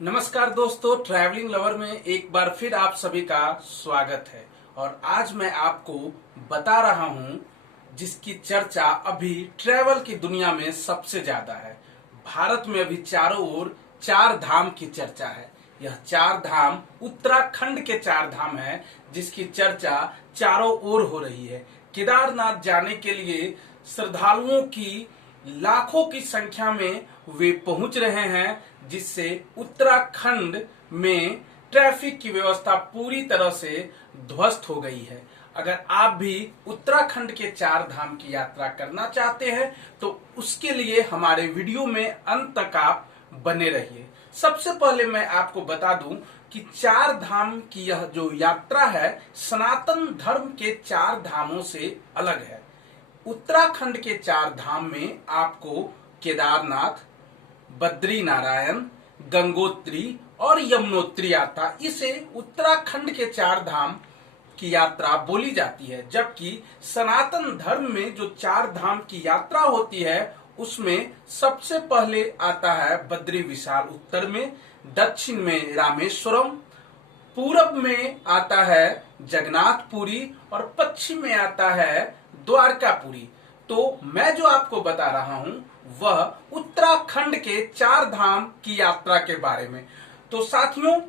नमस्कार दोस्तों, travelling lover में एक बार फिर आप सभी का स्वागत है। और आज मैं आपको बता रहा हूं जिसकी चर्चा अभी ट्रैवल की दुनिया में सबसे ज्यादा है। भारत में अभी चारों ओर चार धाम की चर्चा है। यह चार धाम उत्तराखंड के चार धाम है जिसकी चर्चा चारों ओर हो रही है। केदारनाथ जाने के लिए श्रद्धालुओं की लाखों की संख्या में वे पहुंच रहे हैं, जिससे उत्तराखंड में ट्रैफिक की व्यवस्था पूरी तरह से ध्वस्त हो गई है। अगर आप भी उत्तराखंड के चार धाम की यात्रा करना चाहते हैं तो उसके लिए हमारे वीडियो में अंत तक आप बने रहिए। सबसे पहले मैं आपको बता दूं कि चार धाम की यह जो यात्रा है सनातन धर्म के चार धामों से अलग है। उत्तराखंड के चार धाम में आपको केदारनाथ, बद्री नारायण, गंगोत्री और यमुनोत्री आता। इसे उत्तराखंड के चार धाम की यात्रा बोली जाती है। जबकि सनातन धर्म में जो चार धाम की यात्रा होती है उसमें सबसे पहले आता है बद्री विशाल उत्तर में, दक्षिण में रामेश्वरम, पूरब में आता है जगन्नाथपुरी और पश्चिम में आता है द्वारकापुरी। तो मैं जो आपको बता रहा हूं वह उत्तराखंड के चार धाम की यात्रा के बारे में। तो साथियों,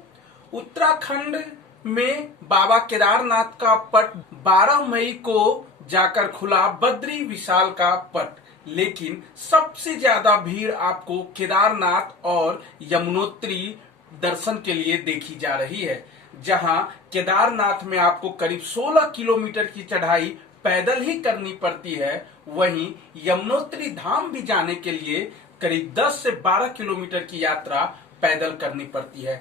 उत्तराखंड में बाबा केदारनाथ का पट 12 मई को जाकर खुला, बद्री विशाल का पट। लेकिन सबसे ज्यादा भीड़ आपको केदारनाथ और यमुनोत्री दर्शन के लिए देखी जा रही है। जहां केदारनाथ में आपको करीब 16 किलोमीटर की चढ़ाई पैदल ही करनी पड़ती है, वहीं यमुनोत्री धाम भी जाने के लिए करीब 10 से 12 किलोमीटर की यात्रा पैदल करनी पड़ती है।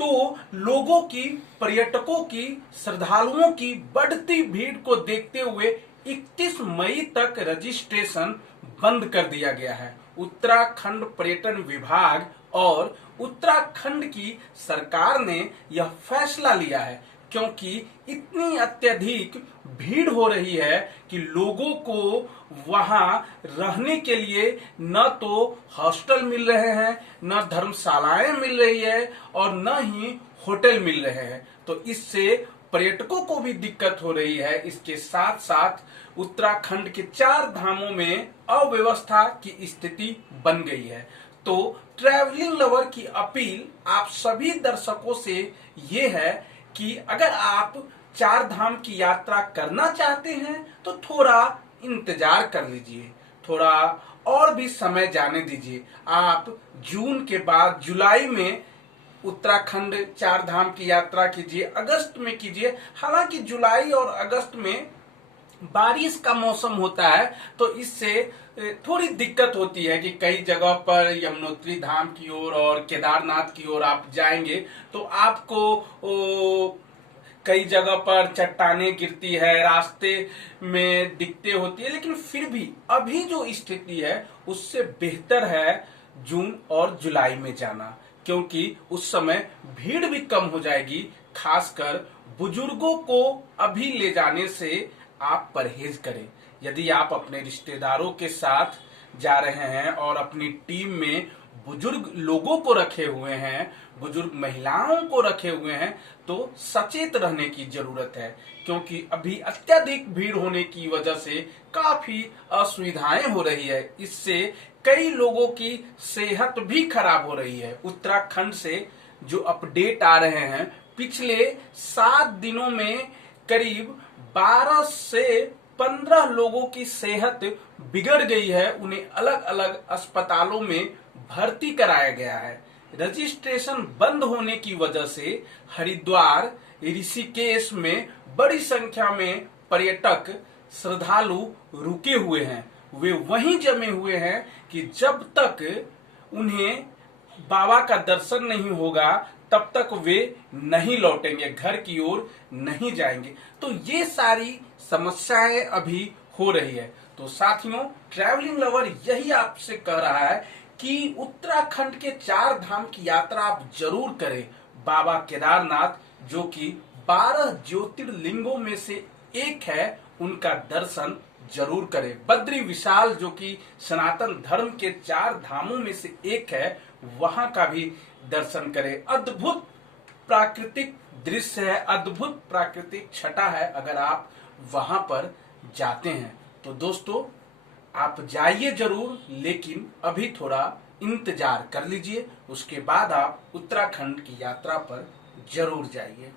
तो लोगों की, पर्यटकों की, श्रद्धालुओं की बढ़ती भीड़ को देखते हुए 31 मई तक रजिस्ट्रेशन बंद कर दिया गया है। उत्तराखंड पर्यटन विभाग और उत्तराखंड की सरकार ने यह फैसला लिया है क्योंकि इतनी अत्यधिक भीड़ हो रही है कि लोगों को वहां रहने के लिए न तो हॉस्टल मिल रहे हैं, न धर्मशालाएं मिल रही है और न ही होटल मिल रहे हैं। तो इससे पर्यटकों को भी दिक्कत हो रही है। इसके साथ साथ उत्तराखंड के चार धामों में अव्यवस्था की स्थिति बन गई है। तो ट्रैवलिंग लवर की अपील आप सभी दर्शकों से ये है कि अगर आप चार धाम की यात्रा करना चाहते हैं तो थोड़ा इंतजार कर लीजिए, थोड़ा और भी समय जाने दीजिए। आप जून के बाद जुलाई में उत्तराखंड चार धाम की यात्रा कीजिए, अगस्त में कीजिए। हालांकि जुलाई और अगस्त में बारिश का मौसम होता है तो इससे थोड़ी दिक्कत होती है कि कई जगह पर यमुनोत्री धाम की ओर और केदारनाथ की ओर आप जाएंगे तो आपको कई जगह पर चट्टानें गिरती है, रास्ते में दिक्कतें होती है। लेकिन फिर भी अभी जो स्थिति है उससे बेहतर है जून और जुलाई में जाना, क्योंकि उस समय भीड़ भी कम हो जाएगी। खासकर बुजुर्गों को अभी ले जाने से आप परहेज करें। यदि आप अपने रिश्तेदारों के साथ जा रहे हैं और अपनी टीम में बुजुर्ग लोगों को रखे हुए हैं, बुजुर्ग महिलाओं को रखे हुए हैं, तो सचेत रहने की जरूरत है, क्योंकि अभी अत्यधिक भीड़ होने की वजह से काफी असुविधाएं हो रही है। इससे कई लोगों की सेहत भी खराब हो रही है। उत्तराखंड से जो अपडेट आ रहे हैं, पिछले 7 दिनों में करीब 12 से 15 लोगों की सेहत बिगड़ गई है। उन्हें अलग अलग अस्पतालों में भर्ती कराया गया है। रजिस्ट्रेशन बंद होने की वजह से हरिद्वार, ऋषिकेश में बड़ी संख्या में पर्यटक, श्रद्धालु रुके हुए हैं। वे वहीं जमे हुए हैं कि जब तक उन्हें बाबा का दर्शन नहीं होगा तब तक वे नहीं लौटेंगे, घर की ओर नहीं जाएंगे। तो ये सारी समस्याएं अभी हो रही है। तो साथियों, ट्रैवलिंग लवर यही आपसे कह रहा है कि उत्तराखंड के चार धाम की यात्रा आप जरूर करें। बाबा केदारनाथ, जो कि 12 ज्योतिर्लिंगों में से एक है, उनका दर्शन जरूर करें। बद्री विशाल जो कि सनातन धर्म के 4 धामों में से एक है, वहां का भी दर्शन करें। अद्भुत प्राकृतिक दृश्य है, अद्भुत प्राकृतिक छटा है। अगर आप वहां पर जाते हैं तो दोस्तों आप जाइए जरूर, लेकिन अभी थोड़ा इंतजार कर लीजिए, उसके बाद आप उत्तराखंड की यात्रा पर जरूर जाइए।